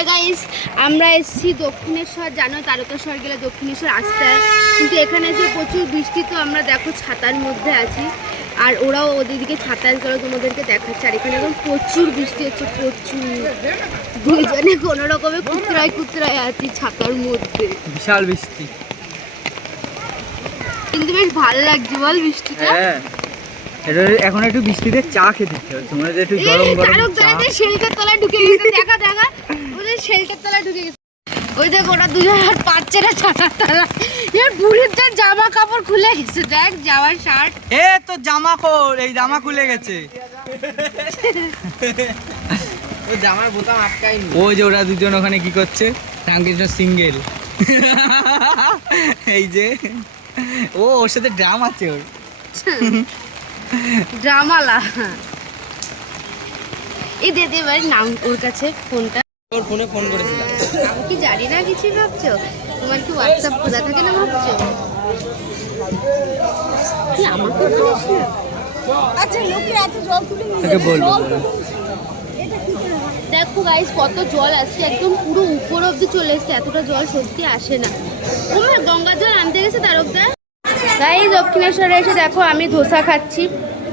Hi guys আমরা এসেছি দক্ষিণেশ্বর জানো তারকেশ্বর গেলে দক্ষিণেশ্বর আসতে হয়। কিন্তু এখানে এসে প্রচুর বৃষ্টি তো আমরা দেখো ছাতার মধ্যে আছি। আর ওরাও ওদিকে ছাতার জল তোমাদেরকে দেখাচ্ছে। আর এখানে এখন প্রচুর বৃষ্টি হচ্ছে প্রচুর। দুইজনে কোনো রকমে কুতরায় কুতরায় আছি ছাতার মধ্যে। বিশাল বৃষ্টি। কিন্তু বেশ ভালো লাগছে বল বৃষ্টিটা? হ্যাঁ। এখন একটু বৃষ্টিতে চা খেতে ইচ্ছে হচ্ছে মনে একটু গরম গরম চা। ঢুকে গেছে দেখা দেখা ওদের শেল্টার তলায় ঢুকে গেছে ওই দেখ ওরা দুজন আর পাচ্ছে না ছাতার তলা এর বুড়ির তার জামা কাপড় খুলে গেছে দেখ জামার শার্ট এ তো জামা খোল এই জামা খুলে গেছে। ও জামার বোতাম আটকায়নি। ও যে ওরা দুজন ওখানে কি করছে? রামকৃষ্ণ সিঙ্গেল এই যে ও ওর সাথে ড্রাম আছে ওর। ড্রামালা এই দে দে এবার নাম ওর কাছে ফোনটা ওর ফোনে ফোন করেছিলাম। আমি কি জানি না কিছু ভাবছ? তোমার কি হোয়াটসঅ্যাপ খোলা থাকে না ভাবছ? কি আমাকে বলিস না? তোকে বলব। দেখো গাইস কত জল আসছে একদম পুরো উপর অব্দি চলে এসছে এতটা জল সত্যি আসে না। তোমার গঙ্গা জল আনতে গেছে তারকদা গাই দক্ষিণেশ্বরে এসে দেখো আমি ধোসা খাচ্ছি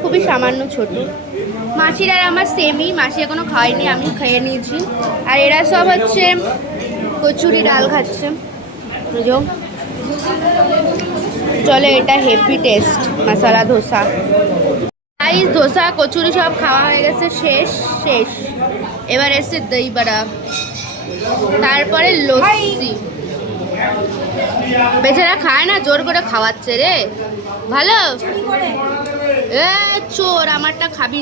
খুবই সামান্য ছোট। মাসির আর আমার সেমই মাসি এখনও খায়নি আমি খেয়ে নিয়েছি। আর এরা সব হচ্ছে কচুরি ডাল খাচ্ছে। বুঝো? চলে, এটা heavy taste masala dosa rice dosa kachori সব খাওয়া হয়ে গেছে, শেষ শেষ। এবার এসছে দই বড়া। তারপরে লস্যি। বেচারা খায় না, জোর করে খাওয়াচ্ছে রে। ভালো? এ, চোর, আমারটা খাবি